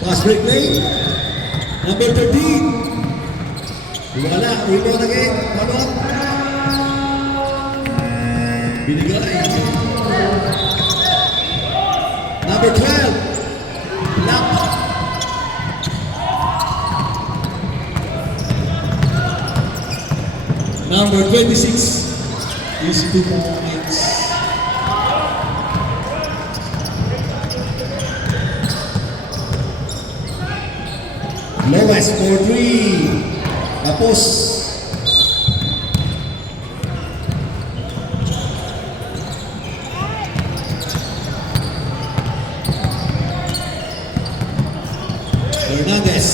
Pass break play. Number 13. Wala. Rebound again. Follow up. Binigay. Number 12. Lock. Number 26. Easy 2 points. Lowest for 3. Tapos. Hernandez.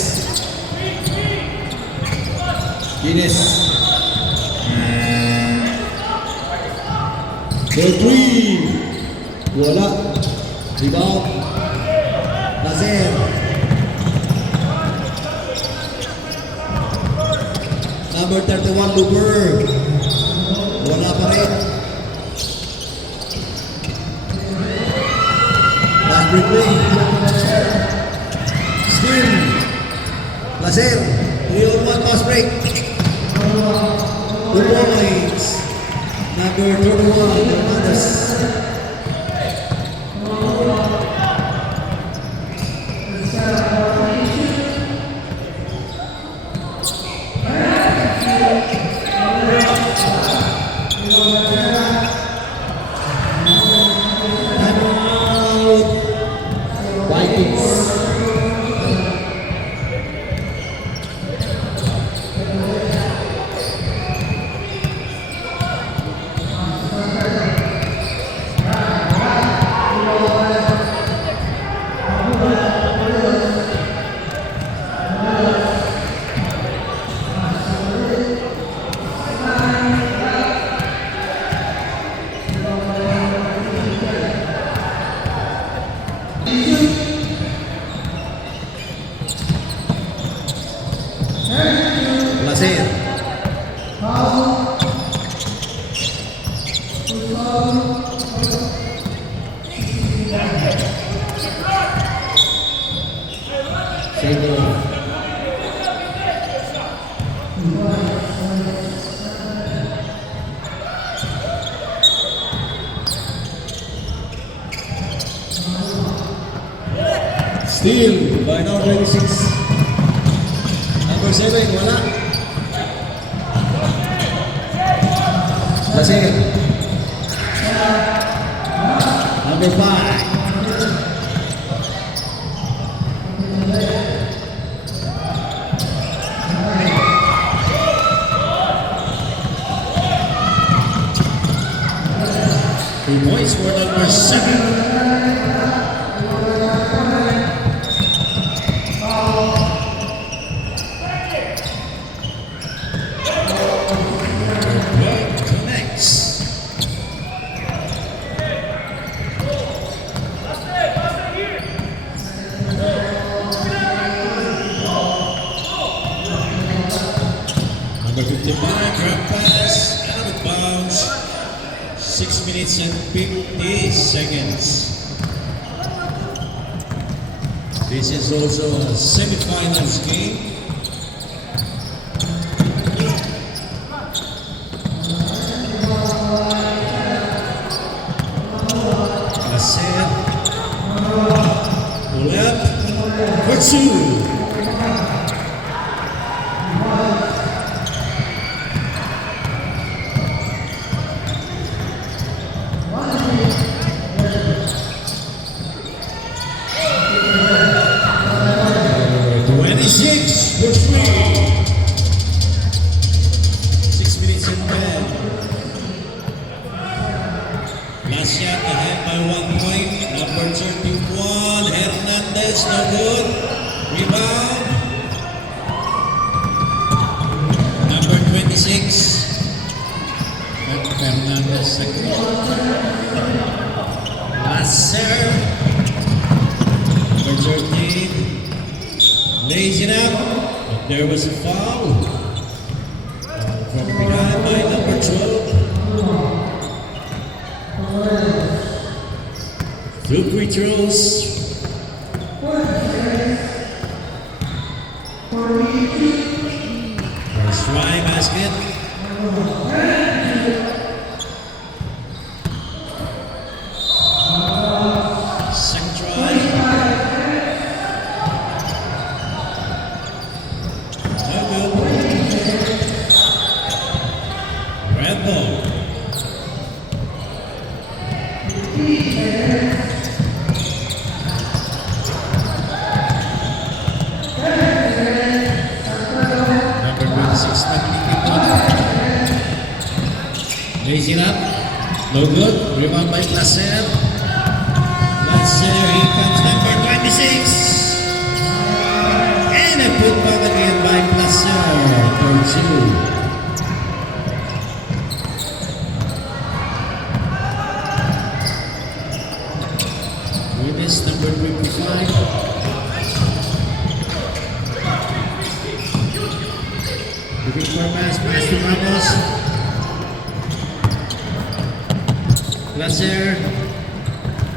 Guinness. For 3. Wala. Rebound. Lazer. Number 31, Luber. Wala pa rin. Last break play. Still. Lazer. 3-on-1 pass break. 2 points. Number 31, Hernandez. Lazer. Steal by number 26. Number 7, wala. Lazer. Number 5. Three points for number 7. Number 55, grab pass, out of bounds. 6 minutes and 50 seconds. This is also a semi-finals game. Lazer. Pull up for 2. For 3. 6 minutes and 10. Last shot ahead by 1 point. Number 31, Hernandez, no good. Rebound. Number 26, Hernandez, second. Lazer. Number 13. Lays it up, but there was a foul from behind by number 12. 2 free throws. First try basket. Second try. No good. Red ball. Number 26, lays it up. No good. Rebound by Placer. Placer, here comes number 26. And a putback again by Placer for 2. With number 25. Looking for pass to Ramos. Placer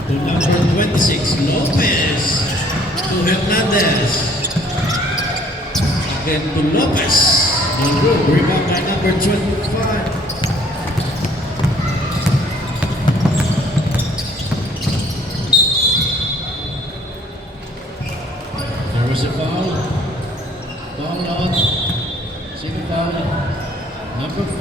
to number 26, Lopez to Hernandez. Again to Lopez. No good. Rebound by number 25. There was a foul. Foul out. Single foul. Number 5.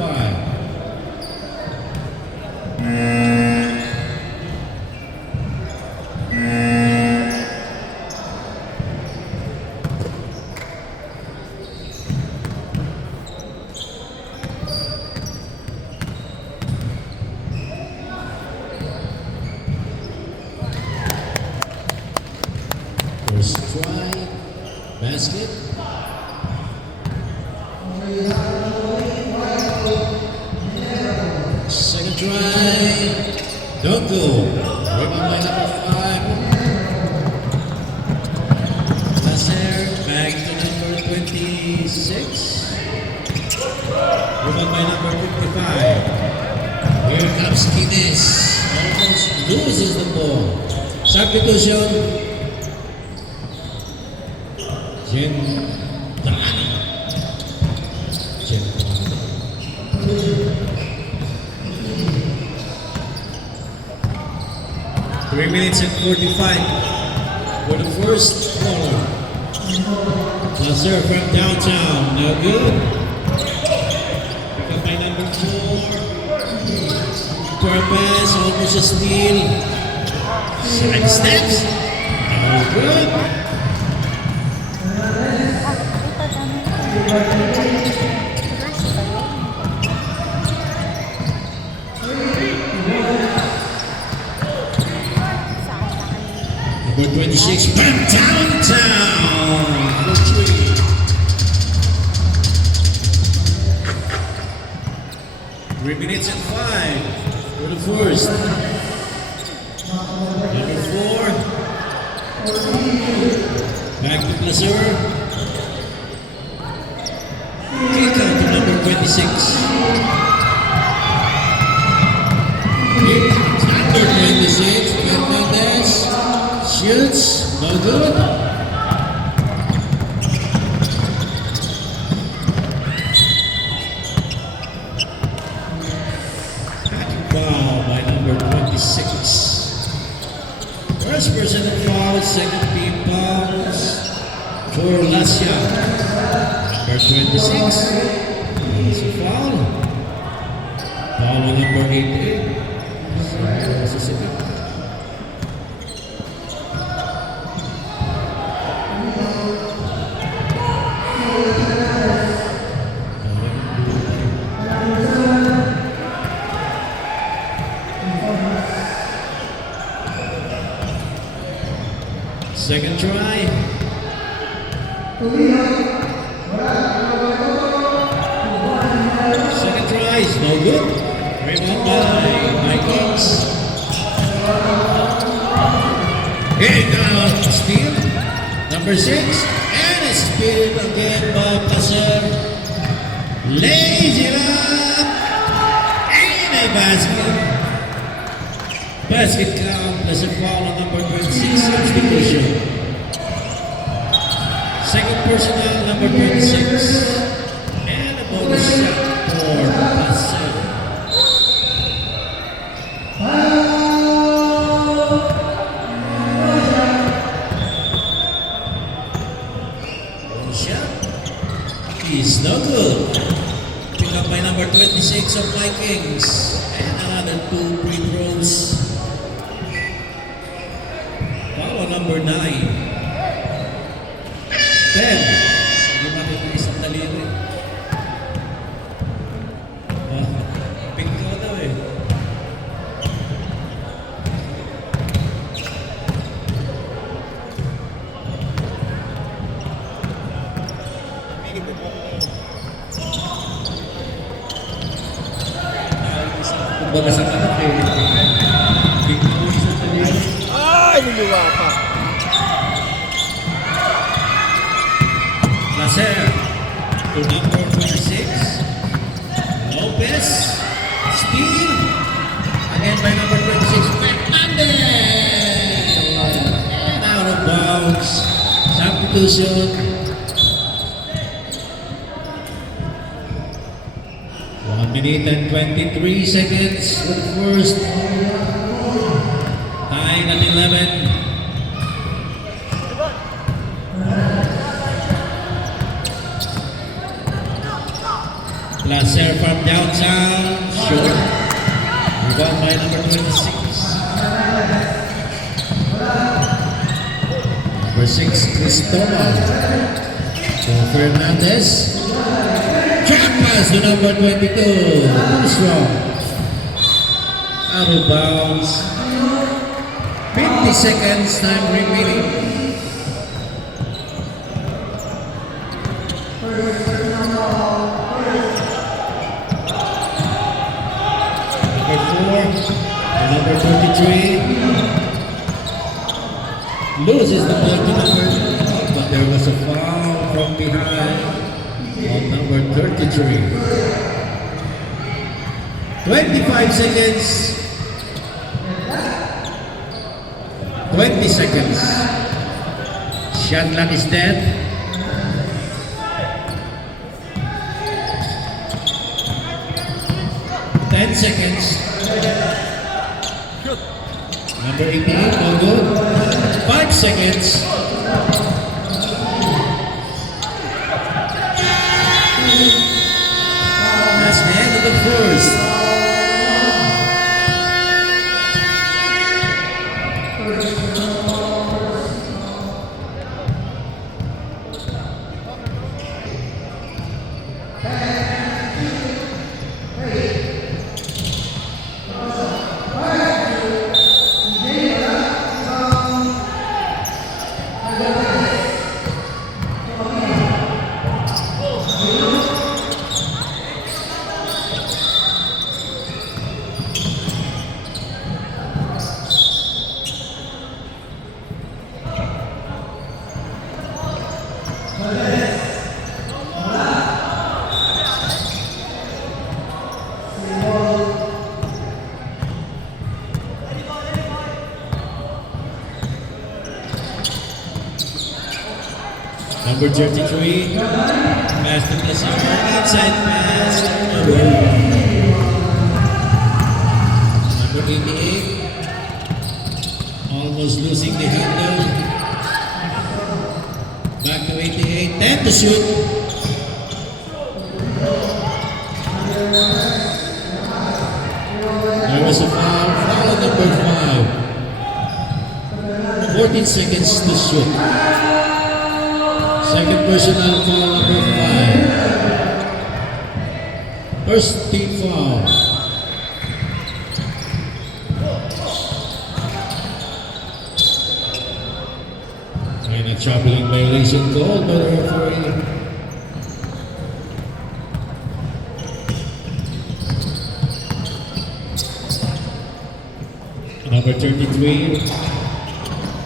First try, basket. Second try, don't go. Rebound by number 5. Placer, back to number 26. Rebound by number 55. Here comes Kines. Almost loses the ball. Substitution. Jen Dani. 3 minutes and 45 for the first quarter. Placer from downtown, no good. Pick up by number 4. Torres, almost a steal. Side steps, no good. Number 26 from downtown for 3. Three minutes and 5 for the first. Number 4. Back to Placer. Kick out to number 26. Here comes number 26. Hernandez shoots. No good. Foul by number 26. First personal foul, second team fouls for Lascia. Number 26. It's a foul. Foul on number 88. Mississippi. Second try. Second try is no good. Rebound by Vikings. Here comes steal. Number 6. And a steal again by Placer. Lays it up. And a basket. Basket count. Placer foul on number 26. Substitution. Second personal, number 26. And a bonus shot for Placer. Bonus shot is no good. Pick up by number 26 of Vikings. And another 2 free throws. Foul number 9. 10. Hindi makita isang daliri. Pink ka daw eh. Kumbaga sa kanak eh. Pink ko isang daliri. Ay, luluwa pa. Placer to number 26. Lopez. Steal. Again by number 26. Fernandez. And out of bounds. Substitution. 1 minute and 23 seconds for the first. Tying at 11. Placer from downtown, short. Rebound by number 26. Number 6, Cristobal. To Fernandez. Track pass to number 22. Too strong. Out of bounds. 50 seconds time remaining. Number 33 loses the ball to number 12, but there was a foul from behind on number 33. 25 seconds. 20 seconds. Shot clock is dead. Seconds. Number 18, no good. 5 seconds. That's the end of the first. Number 33, pass to Placer, inside pass, number 88, almost losing the handle, back to 88, 10 to shoot. There was a foul on number 5, 14 seconds to shoot. Second personal foul number 5. First team foul. And a troubling violation called by the referee. Number 33.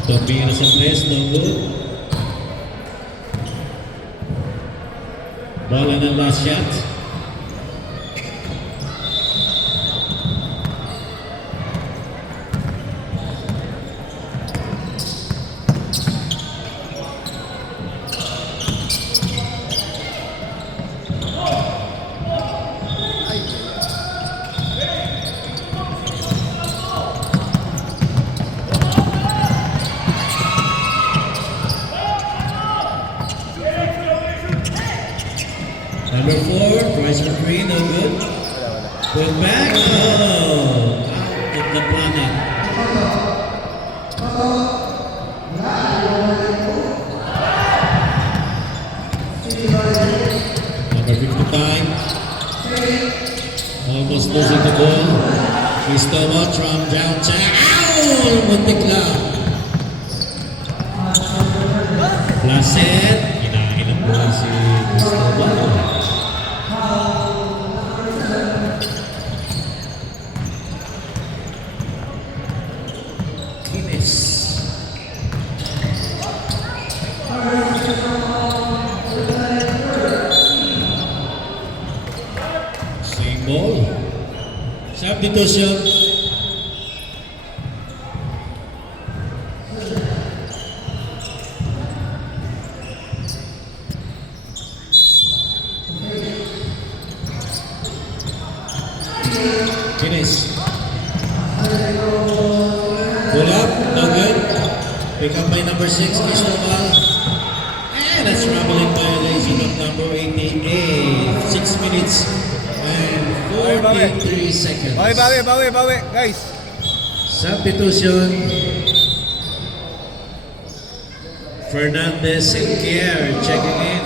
Don't be innocent place, no good. Ball and the last shot. Number 4, tries for 3, no good. Put back, oh, out of the planet. Number 55, almost losing the ball. Cristobal from downtown. Ow! Muntik lang. Placid. Kinain ang bola si Cristobal. Kines. Same ball. Substitution. Kines. Pull up, no good. Pick up by number 6, Cristobal. And a troubling violation of number 88. 6 minutes and 43 seconds. Bawi, guys. Substitution. Fernandez and Kier checking in.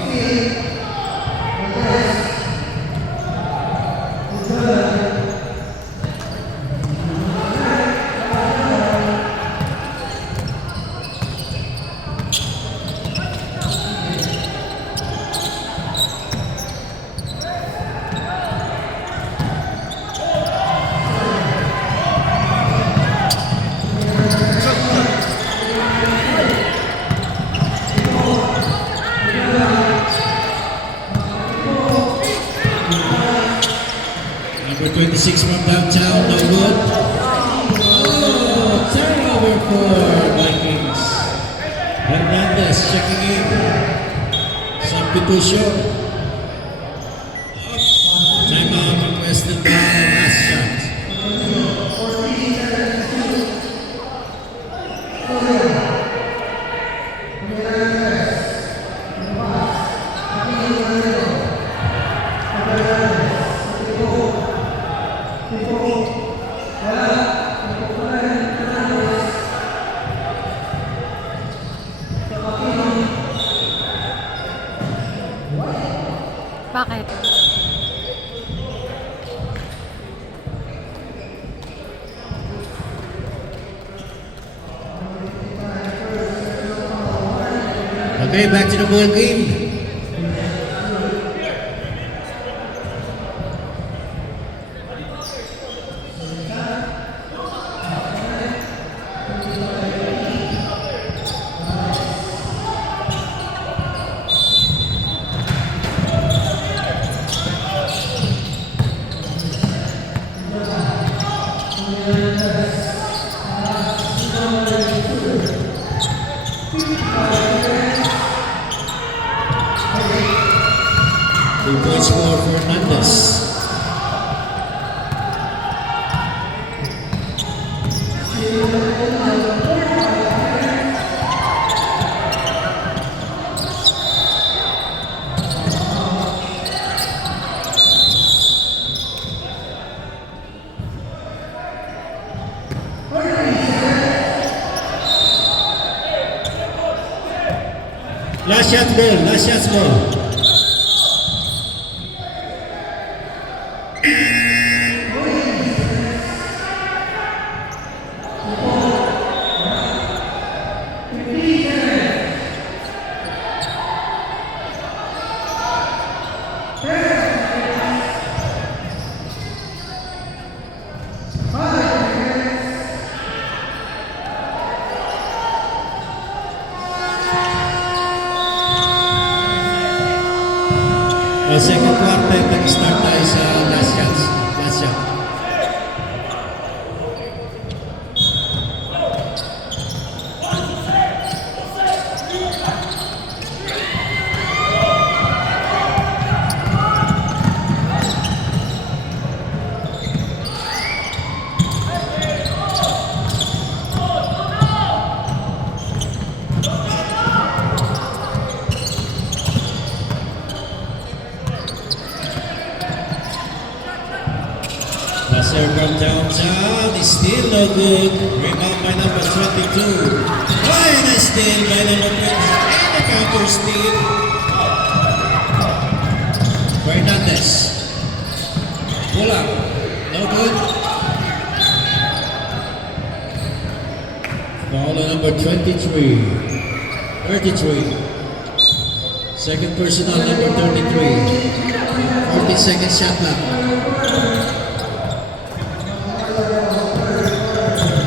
Number 26 from downtown, no good. Oh, turnover for Vikings. Hernandez checking in. Substitution. Timeout requested by last shot. Bakit? Okay, back to the ball game. Two points for Fernandez. Last shot ball. Second quarter, nag-start tayo sa last shot. Lasser from downtown is still no good. Rebound by number 22. And a steal by number 20. And a counter steal. Fernandez. Pull up. No good. Foul on number 23. 33. Second personal number 33. 40 seconds shot clock.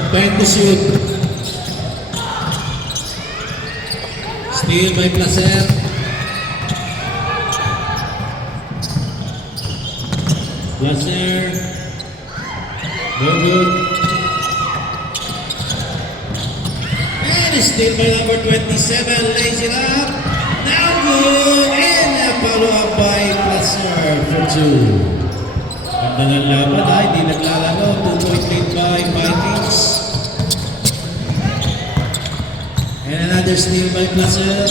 10 to shoot. Steal by Placer. Placer. No good. And a steal by number 27. Lays it up. Now good. And a follow-up by Placer for 2. Ganda ng laban ha, hindi naglalaro. 2-point lead by Vikings. And another steal by Placer.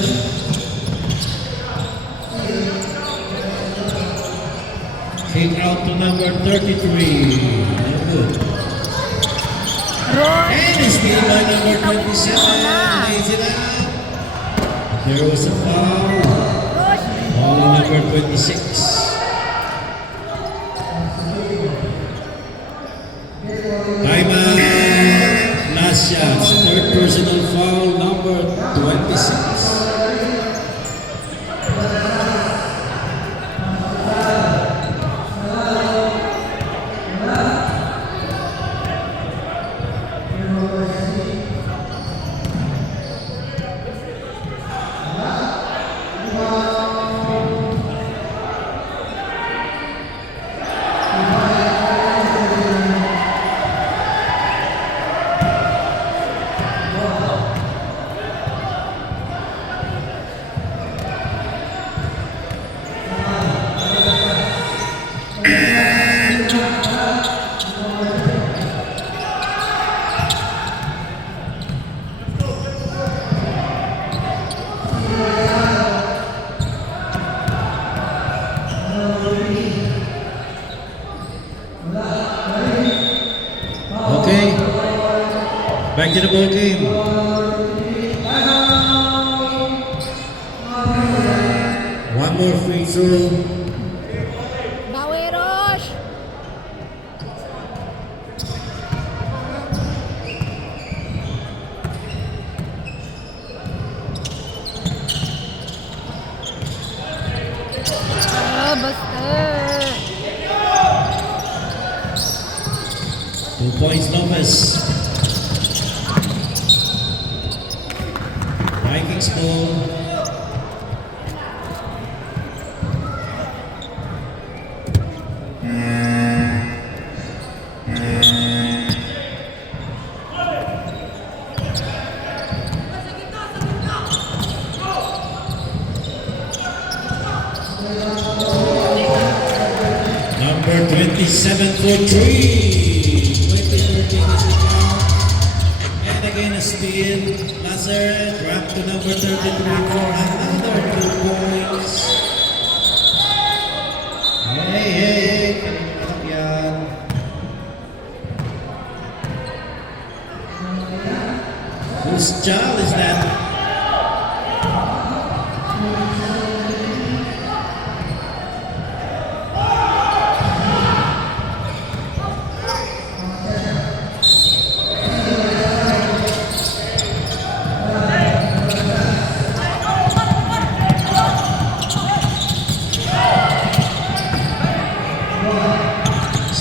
Kick out to number 33. No good. And a steal by number 27. Lays it up. There was a foul. Foul on number 26. Timeout. Last shots. Third personal foul, number 26. Okay, back to the ball game. One more free throw. Baweros! Basta! 2 points, Lopez. Vikings ball. Number 27 for 3. 2013 is the count. And again a steal. Lazar drop to number 33 for another 2 points. Hey. Kalap yan. Whose child is that?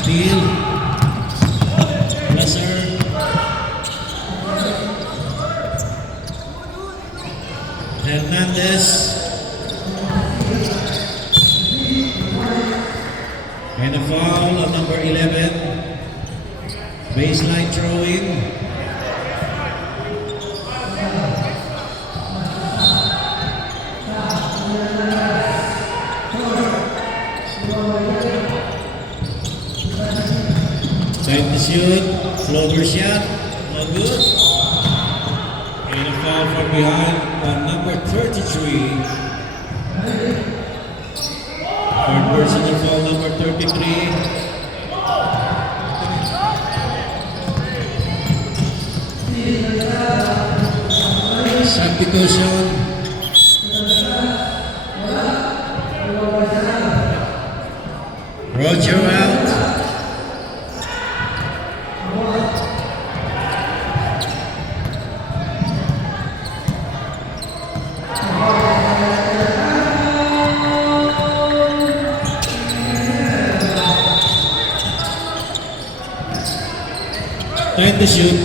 Steal. Placer. Hernandez. And a foul on number 11. Baseline throw-in. Time to shoot. Floater shot. No good. And a foul from behind on number 33. Third personal foul number 33. Time to shoot.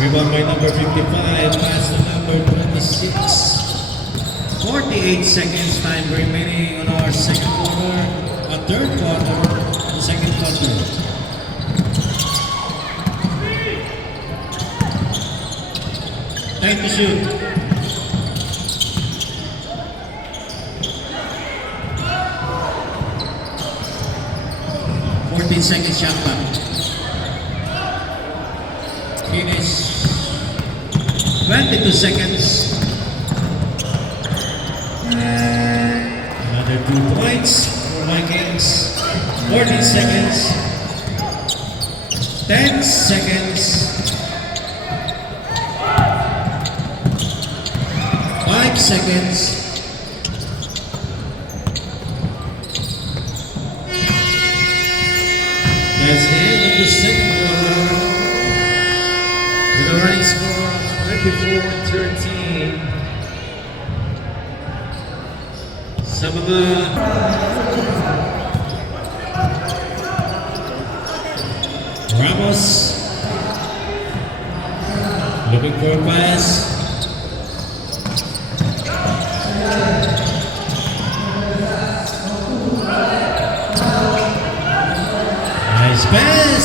Rebound by number 55, pass to number 26. 48 seconds time remaining on our second quarter, third quarter, the second quarter. Time to shoot. Seconds shot clock. Finish. 22 seconds. Another 2 points for Vikings. 14 seconds. 10 seconds. 5 seconds. That's the end of the second quarter with a running score of 24-13. Sa mga Ramos looking for a pass. Nice pass.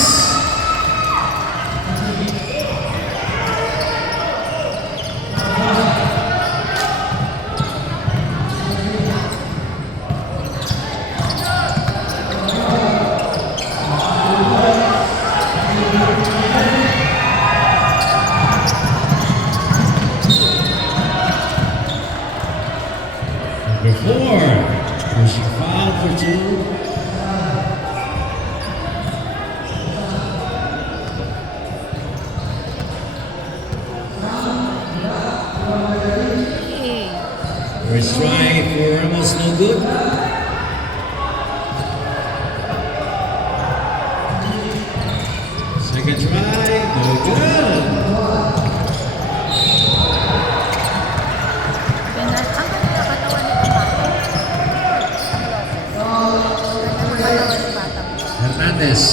Number 4, pushing foul for 2. First try for Ramos, no good. Second try, no good. Hernandez,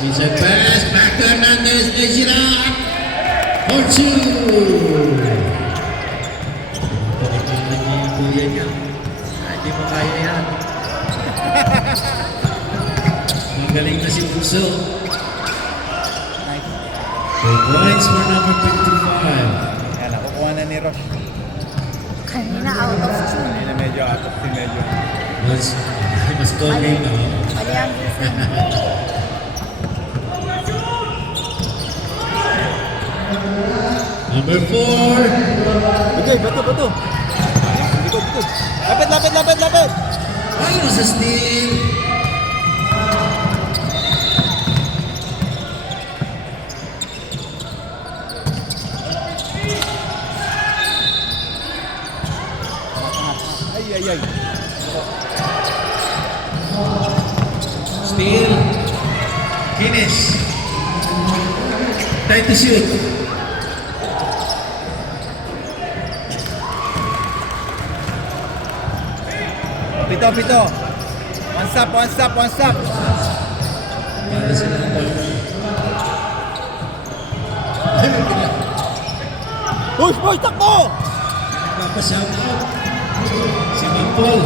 inside pass, back to Hernandez, lays it out for 2. Kuya niya. Hindi mo kaya yan. Magaling na si Puso. 2 points for number 55. Yan, nakukuha na ni Rosh. Kanina out of tune. Kanina medyo out of tune, medyo. Mas tony na. Mali ang gising. Number 4. Okay, bato. Likod. Lapit. Ay, was a steal. Ay. Steal. Finish. Time to shoot. Pito. One stop. Para sa mga Ay, may bigla. Push, takbo! Nagpapashout out. Si Mampol.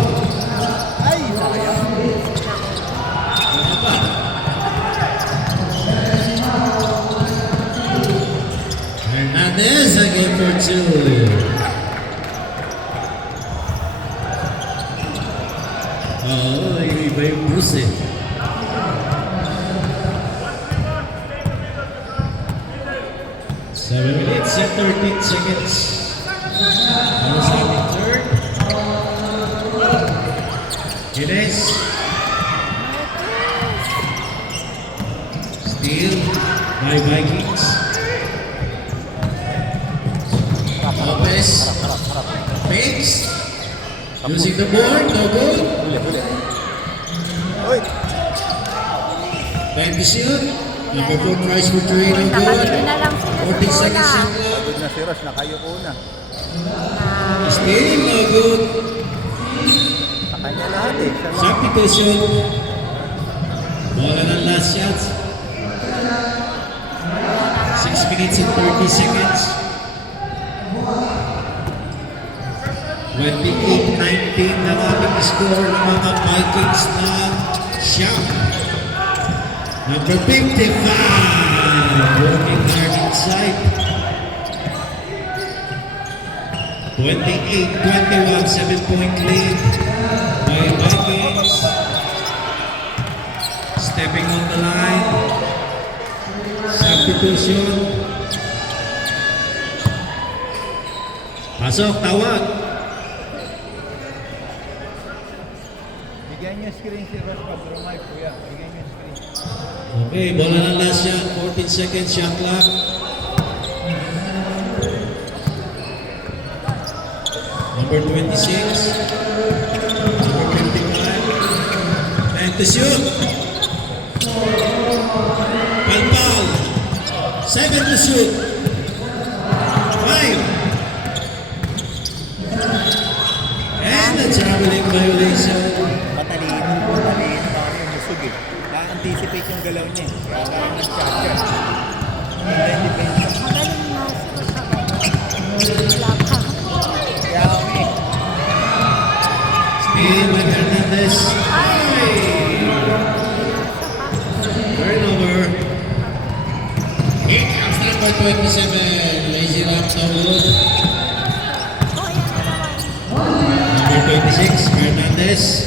Ay, sayang. Hernandez again for 2. Oh, iba yung Bruce eh. Seven minutes and 13 seconds. Ano starting third? Gines. Steal by Vikings. Lopez. Fakes. Using the board, no good. Huli. Oy, Time to shoot. Number 4 tries for 3, no good. 14 seconds shot clock. pagod na si Rosh, nakayuko na. Still no good. Sa kanya lahat eh. Siya lang. Substitution. Bola ng last shots. 6 minutes and 30 seconds. 28-19 na ating score ng mga Vikings na shot. Number 55, working hard inside. 28-21, 7-point lead by Vikings. Stepping on the line. Substitution. Pasok, tawag. Bigyan niyo screen si Ross Pabromay, kuya. Bigyan niyo screen. Okay, bola ng last shot. 14 seconds, shot clock. Number 26. Number 55. Time to shoot. Palpal. 7 to shoot. 5. And a traveling violation. Matalino pa rin yung busog eh. Na-anticipate yung galaw niya. Kaya lang nag-catcher. Then defense. Magaling nga siya sa Kaya ako eh. Steal by Hernandez. Turnover. Here comes number 27. Lazy rap, no good. Number 26, Hernandez.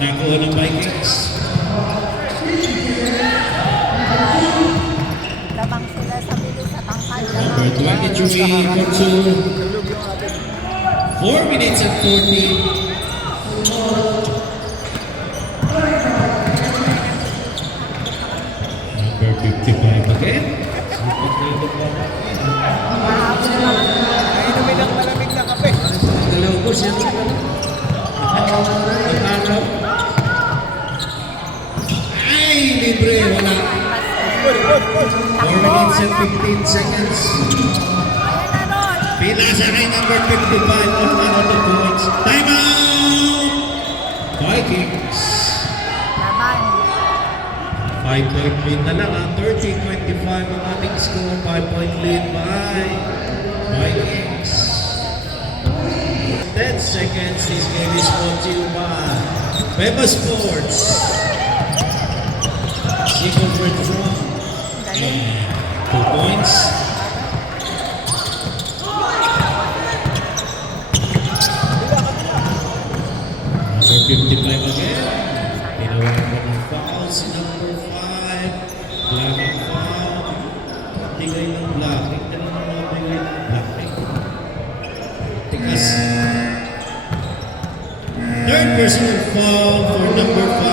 Nakuha ng Vikings. Labang sila sa bilis at tangkal. Number 23, Kotsu. 4 minutes and 40. Number 55 again. Ay, inumin ng malamig na kape. Dalaw ko siya. Araw. Ay, libre. Wala. 4 minutes and 15 seconds. Pinasa kay number 55. Out of points. Time out! Vikings. Laban. 5-point lead na lang. 13-25 ang ating score. 5-point lead by Vikings. 10 seconds. This game is brought to you by Beba Sports. Single for draw. Galing. 2 points. Number 55 again. Tinawagan ko ng foul si number 5. Blocking foul. Tigay ng blocking. Dala ng mga tigay ng blocking. Tikas. Third personal foul for number 5.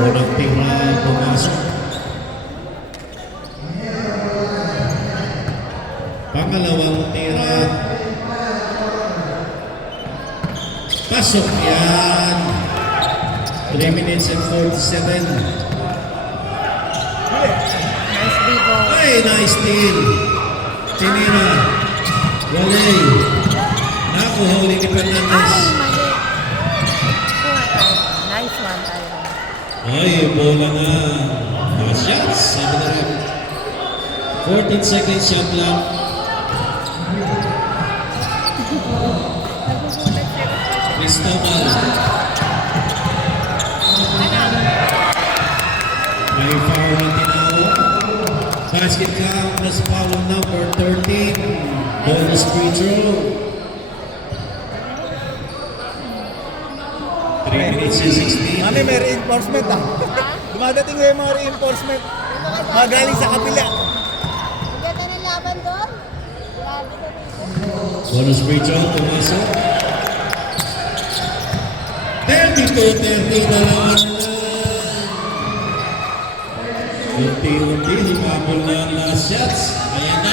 Unang tira pumasok. Pangalawang tira. Pasok yan. 3 minutes and 47. Nice bigo. Ay, nice steal. Tinira. Walay. Nakuha uli ni Fernandez. Ay, mali. Nice one tayo. Ay, bola na. Mga shots. Sabi na rin. 14 seconds shot clock. Cristobal. May foul na tinawag. Basket count plus foul number 13. Bonus free throw. 3 minutes and 16. Mami, may reinforcement ah. Dumadating na yung mga reinforcement. Mga galing sa kabila. Ganda ng laban doon. Grabe ka dito. Bonus free throw. Pumasok. 32-30 na lang. Unti-unti, lumabol na ang last shots. Ayan na.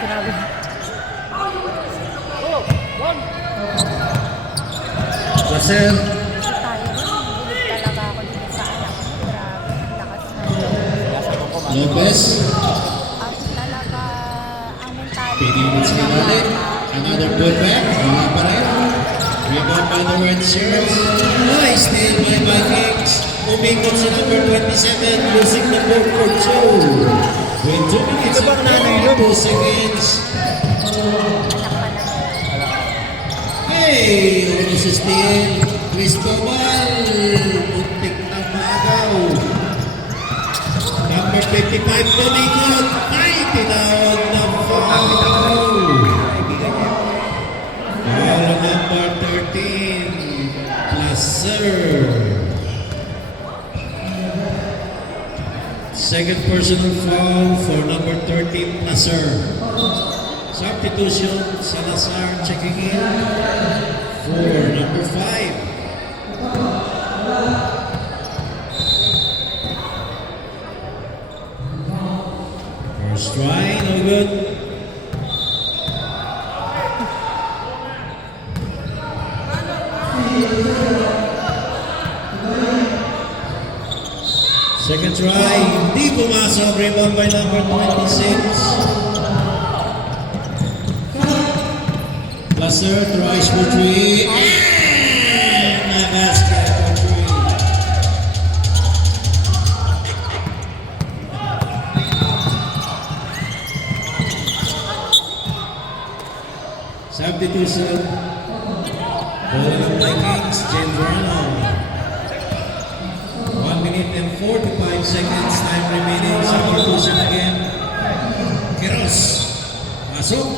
Grabe. Placer. Kasi tayo rin. Bilib talaga ako dito sa anak ko. Grabe. Ang lakas na. Lopez. At talaga Minutes ka ulit. Another putback. Wala pa rin. Rebound by the red shirts. Nice steal by Vikings. Umikot sa number 27. Losing the ball for 2. With 2 minutes Sino bang nanay and nun? 2 seconds. Hey! Ano si steal? Cristobal. Muntik na maagaw. Number 55, tumikot. Ay, tinawag na foul. Foul number 13, Placer. Second personal foul for number 13, Placer. Substitution, Salazar checking in for number 5. First try, no good. Second try, hindi pumasok. Rebound by number 26. Placer tries for 3. And a basket for 3. Substitution. Ball ng Vikings, James Verano. 1 minute and 45 seconds time remaining. Substitution again. Keros. Pasok.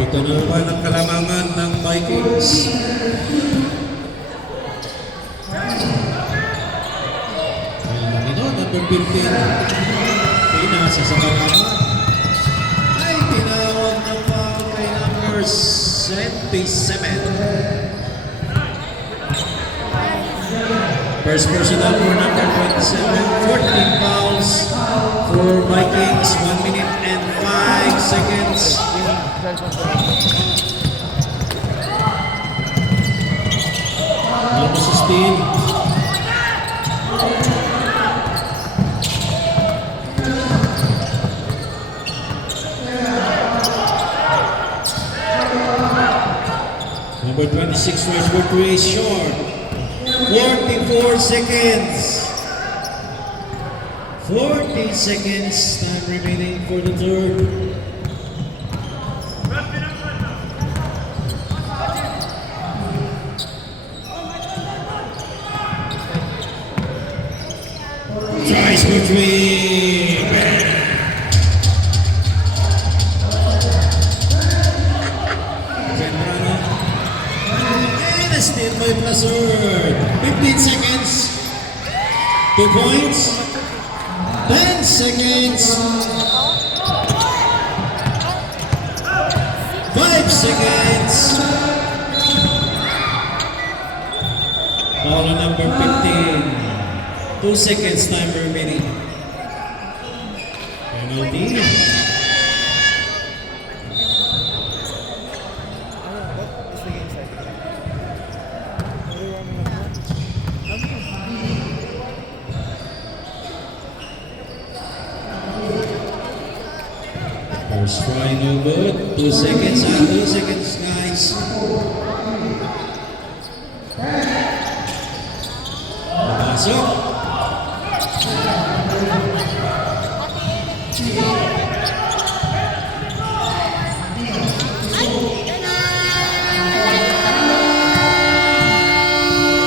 Ito na naman ang kalamangan ng Vikings. Ito, number 15. Pinasa sa kalamangan. Ay, tinawag na foul kay number 27. First personal for number 27. 14 fouls for Vikings. 1 minute and 5 seconds. Almost a steal. Number 26 tries for 3 is short. 44 seconds. 40 seconds time remaining for the third. Tries for 3. Zambrano. And a steal by Placer. 15 seconds. 2 points. 10 seconds. 5 seconds. Ball on number 15. 2 seconds time remaining. Penalty. First try, no good. 2 seconds, 2 seconds, guys. Pasok.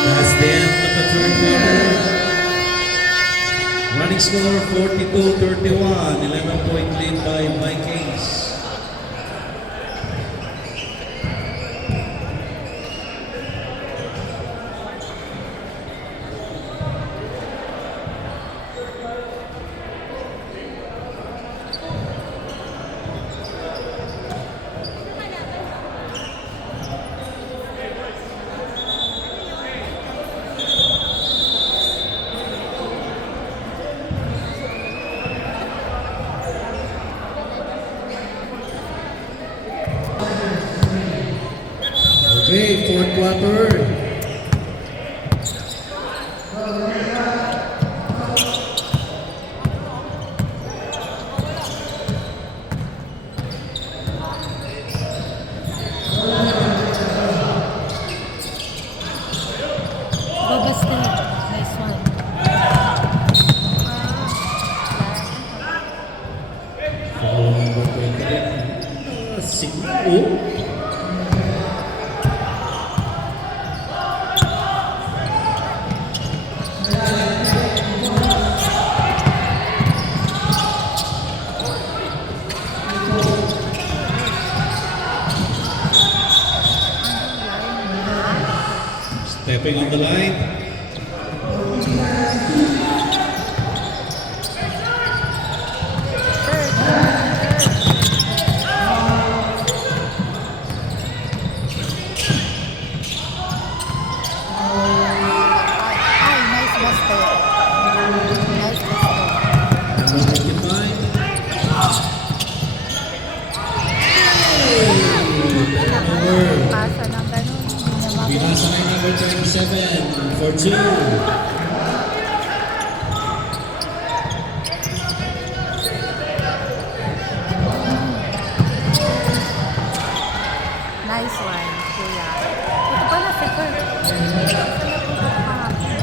That's the end of the third quarter. Running score 42-31, 11-point lead by Vikings. Okay, fourth quarter. Oh. Stepping on the line. Ay, nice basket. Nice basket. Number 55. Pasa ng ganun. Hindi na Binasa na yung number 27 for 2. Nice one, kuya. Ito pala, super. Saan napunta kahapon?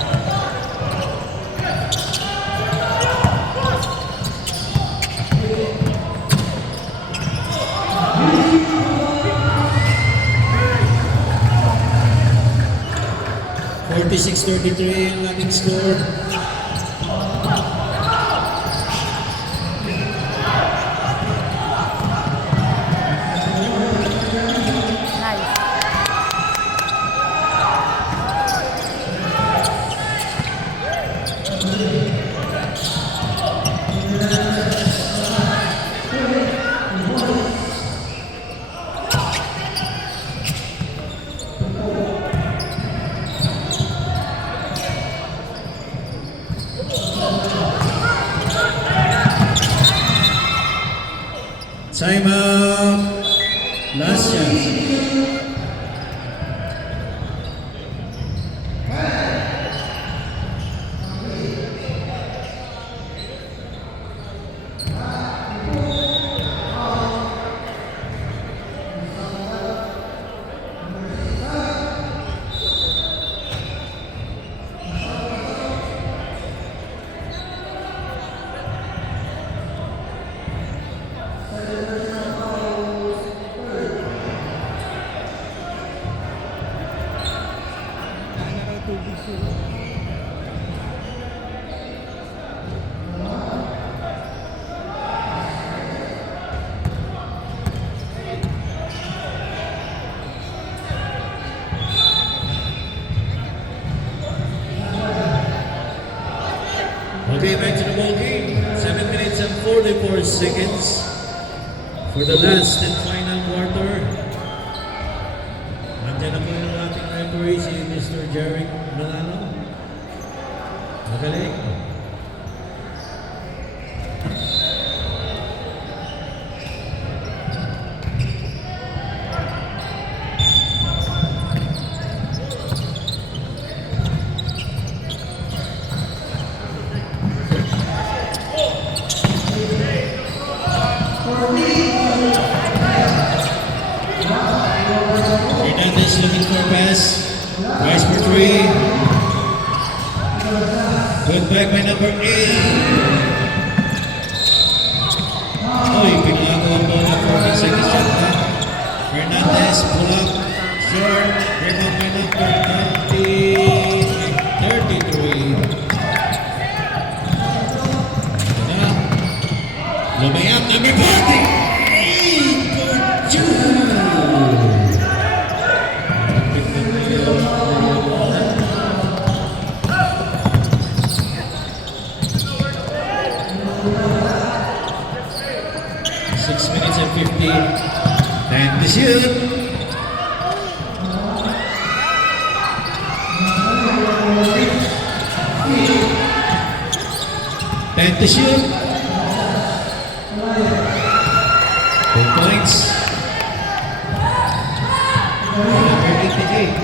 46-33 ang ating score. Nice. Time out. Last chance. Okay, back to the ball game. 7 minutes and 44 seconds for the last and final quarter. Nandiyan na po yung ating referee, si Mr. Jerry Manalo. Magaling. Hernandez looking for a pass. Tries for 3. Put back by number 8. Oh, pinago ang bola for the second shot clock. Hernandez pull up. Short. Rebound by number 33. Ito na. Lumayap, number 40. 6 minutes and 15. Time to shoot. Time to shoot. 2 points. Number 88.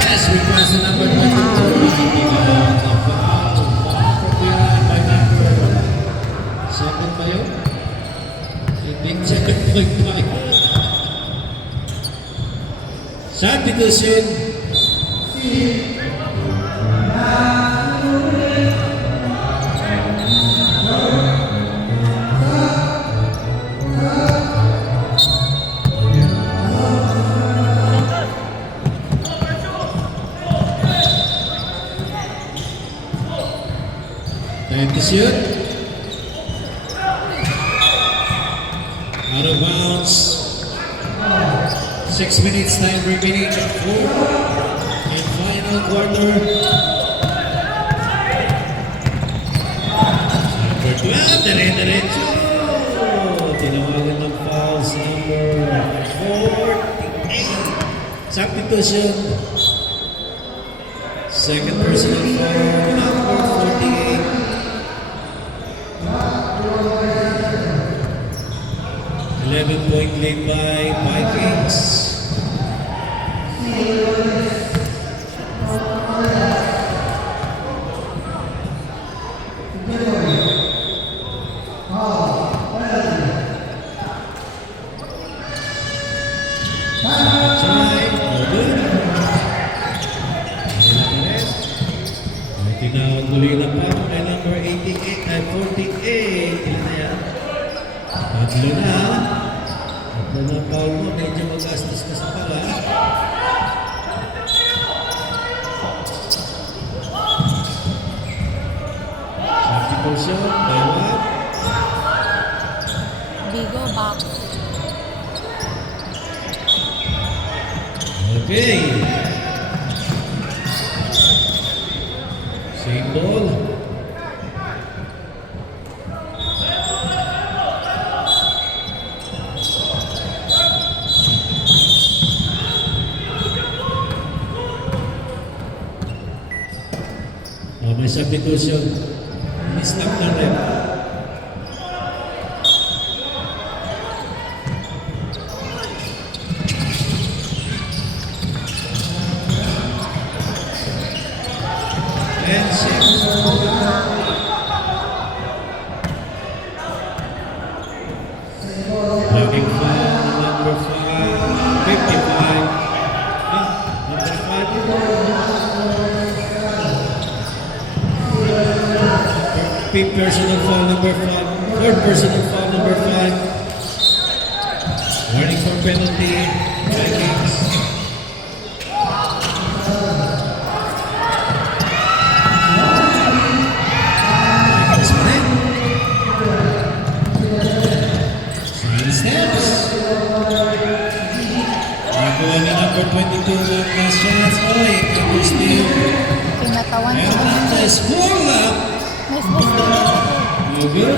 Pass request to number 22. Second ba yun? Big 7.5. Substitution. shoot. Out of bounds. 6 minutes time remaining. In final quarter. Number 12, dire-diretso. Tinawagan ng fouls. Number 48. Substitution. Second personal foul, number 48. Point lead by Vikings. That's right. No good. Tinawag muli na pa kay number 88 ay 48. Ilan na yan? Tatlo na. Tatlo na foul mo. Medyo magastos ka sa pala. Substitution. Bawat. Bigo box. Okay. Same ball. May substitution. Stop na rin. And 6. Looking for number 5, 55. Number 5. Fifth personal foul number 5. Third personal foul number 5. Warning for penalty. Vikings. Vikings pa rin. Side steps. Nakuha ni number 22 ng last chance. Oy, cover steal. Pinatawan ko. Hernandez, pull up. Nice ball. No good.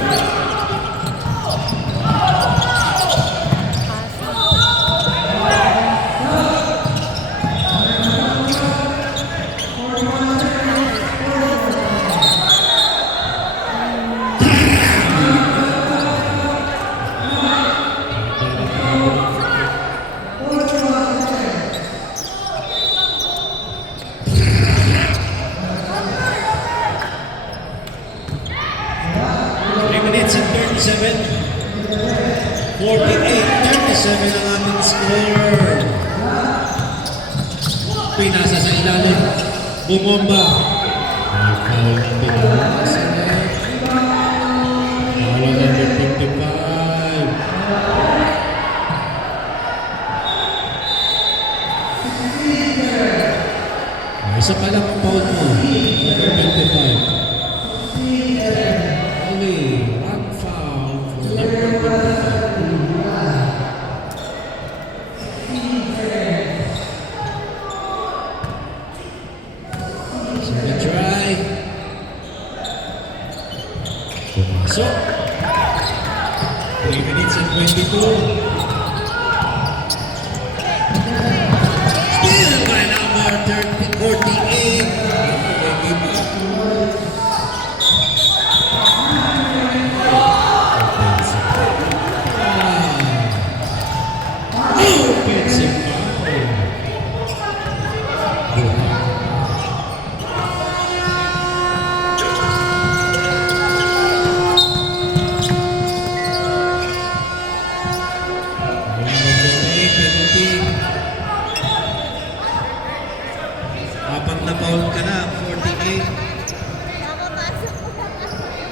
Minutes and 37. 48-37 ang aming score. Pinasa sa ilalim. Bumomba. May foul na pinasa sa net. Foul number 55. Isa pa lang ang foul mo. Number 55. Only one foul for number 55. Second try. Pumasok. 3 minutes and 22. Still by number 48. Apat na foul ka na, 48. Nakapasok ko na. Kaya,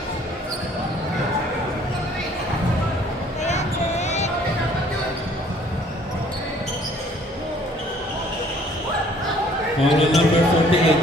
Foul on number 48.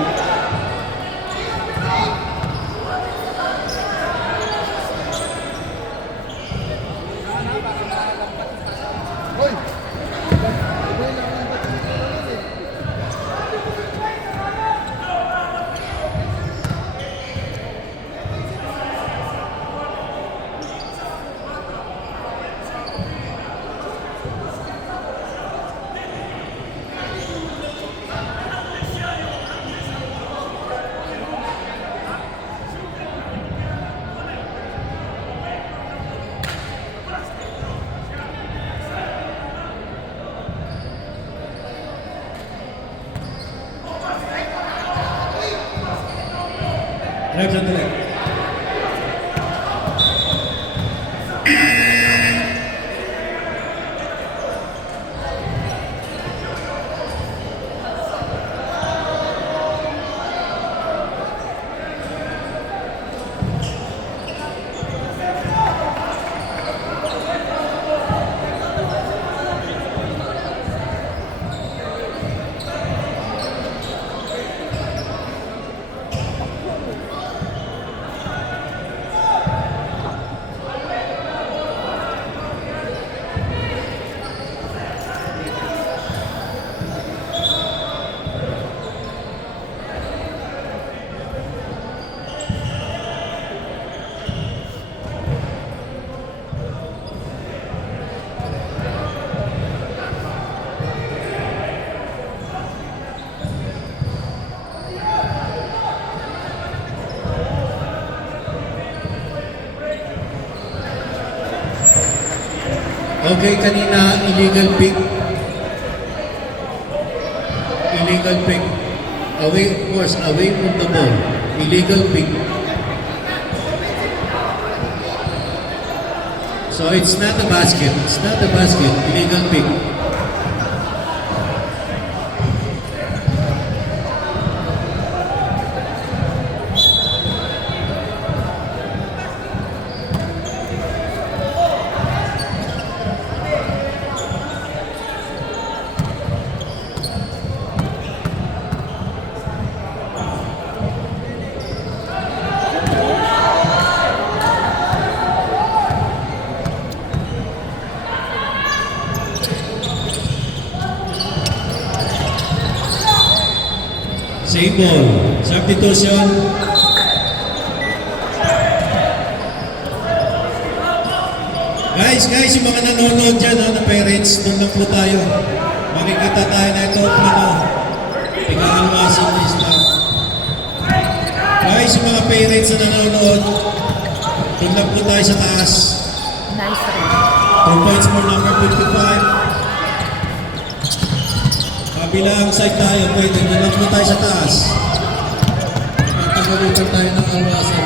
Drive sandali. Okay, kanina illegal pick. Illegal pick. Away, of course, away from the ball. Illegal pick. So it's not a basket. It's not a basket. Illegal pick. Same ball. Substitution. Guys, yung mga nanonood dyan, na parents, doon lang po tayo. Makikita tayo na ito, tigaalwasan ni staff. Guys, yung mga parents na nanonood, doon lang po tayo sa taas. Nice rin. 2 points for number 55. Kabilang side tayo, pwede na lang po tayo sa taas. Matagalutan tayo ng alwasan.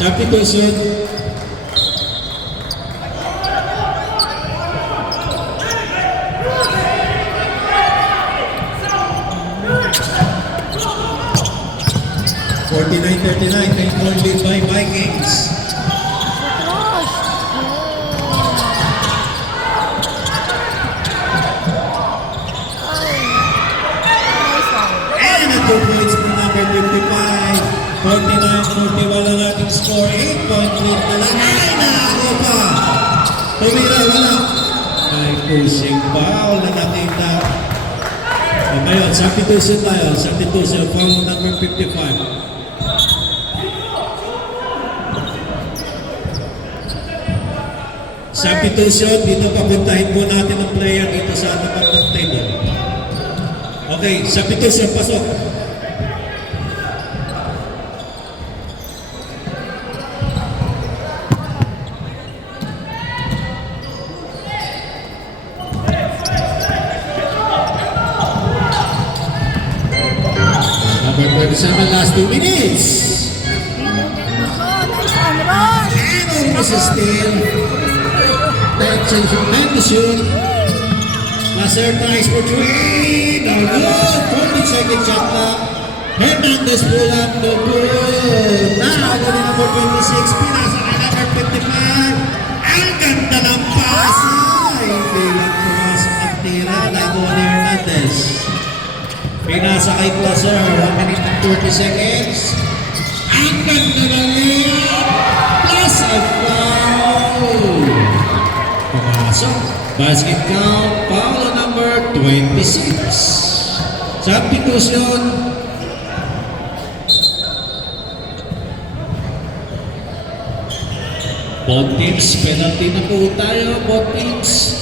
Substitution. (49-39), control lead by Vikings. Gosh! Nice one. And a 2 points for number 55. 49-41 ang ating score. 8-point lead na lang. Ay, nakako pa. Tumira, wala. Ay, pushing foul na nakita. O ngayon, substitution tayo. Substitution, foul number 55. Substitution, dito papuntahin po natin ang player dito sa tapat ng table. Okay, substitution, pasok. Number 47, last 2 minutes. Nice one, Rosh! And almost a steal. Chance from Henderson. Laser tries for 3. No good. 40-second shot clock. Hernandez pull up. No good. Now, galing number 26. Pinasa kay number 55. Ang ganda ng pass. Ay, hindi lang pumasok ang tira. Lago ni Hernandez. Pinasa kay Placer. 1 minute and 30 seconds. Ang ganda ng layup. Plus a So, basket count, foul number 26. Substitution. Both teams, penalty na po tayo, both teams.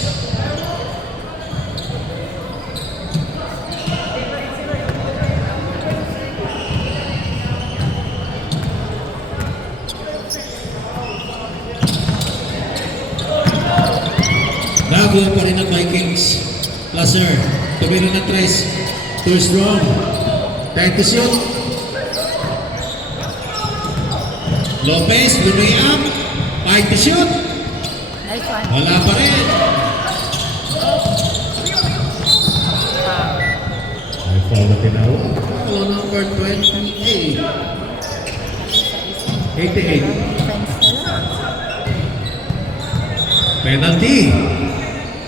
Nagawa pa rin ang Vikings. Placer, tumira na tres. Too strong. Time to shoot. Lopez, luloy up. Time to shoot. Nice one. Wala pa rin. May foul na tinawa. Foul number 28. 88. Defense na lang. Penalty.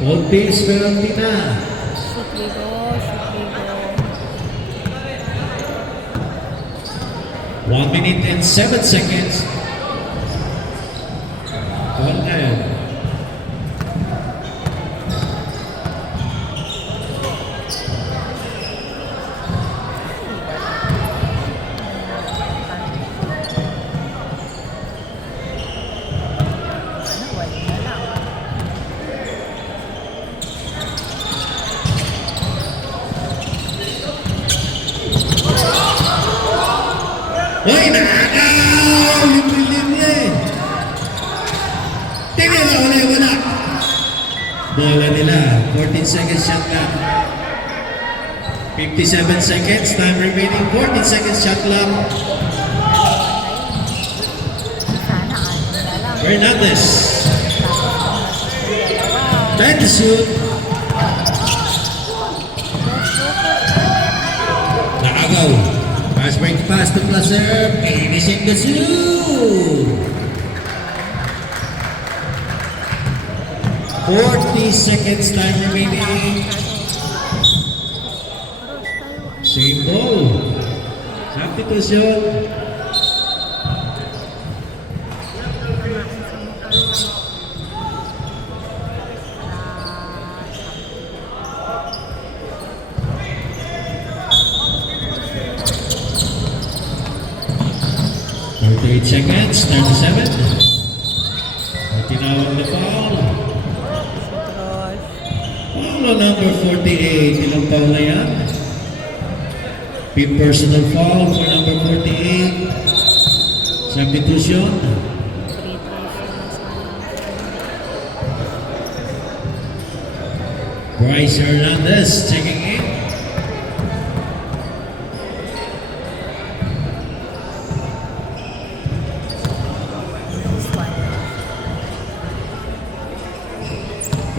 All teams penalty na. Shoot ligo, shoot ligo. 1 minute and 7 seconds. Foul na yun. Ano, wala na lang. Hoy, nakakaw! Libre-libre! Tingnan na, wala. Bola nila. 14 seconds shot clock. 57 seconds. Time remaining. 14 seconds shot clock. Sana ano na lang. Fernandez. Dalawa. Time to shoot. Nakagaw. Fast break pass to Placer. Finishing the shoot. 40 seconds time remaining. Same ball. Substitution. Thirty-eight seconds, 37. Tinawag na foul. Cross. Foul on number 48. Ilang foul na yan? Fifth personal foul for number 48. Substitution. Free throws. Bryce Hernandez checking in. Nice one.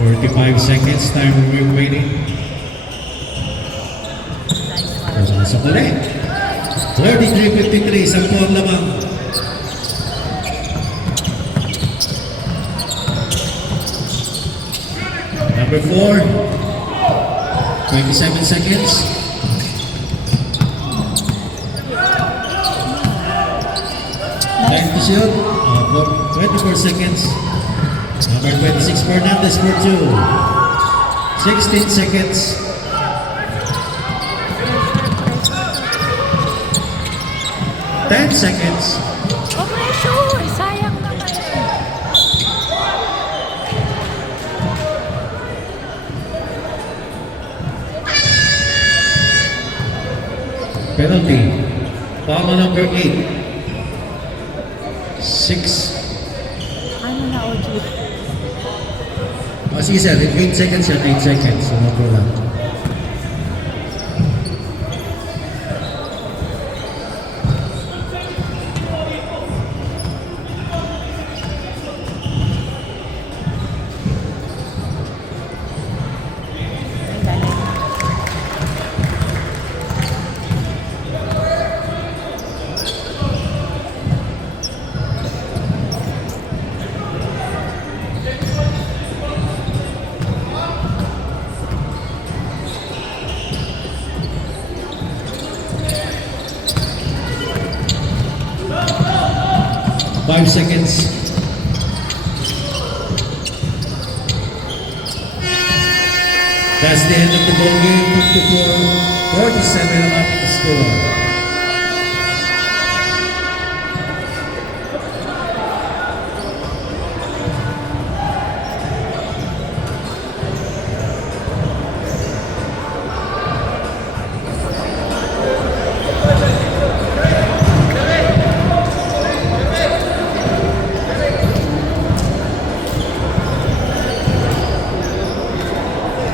45 seconds, time remaining. Nice one. Pasok ulit. 43-53, 10 ang lamang. Number 4, 27 seconds. Time to shoot. 24 seconds. Number 26, Fernandez for 2. 16 seconds. 10 seconds. Oh, pressure! Sayang naman. Penalty. Foul on number 8. 6. Ano na, OG? Sige sir, 8 seconds yan, 8 seconds. So, no problem. Ay, galing. That's the end of the ball game. 54-47 ang ating score.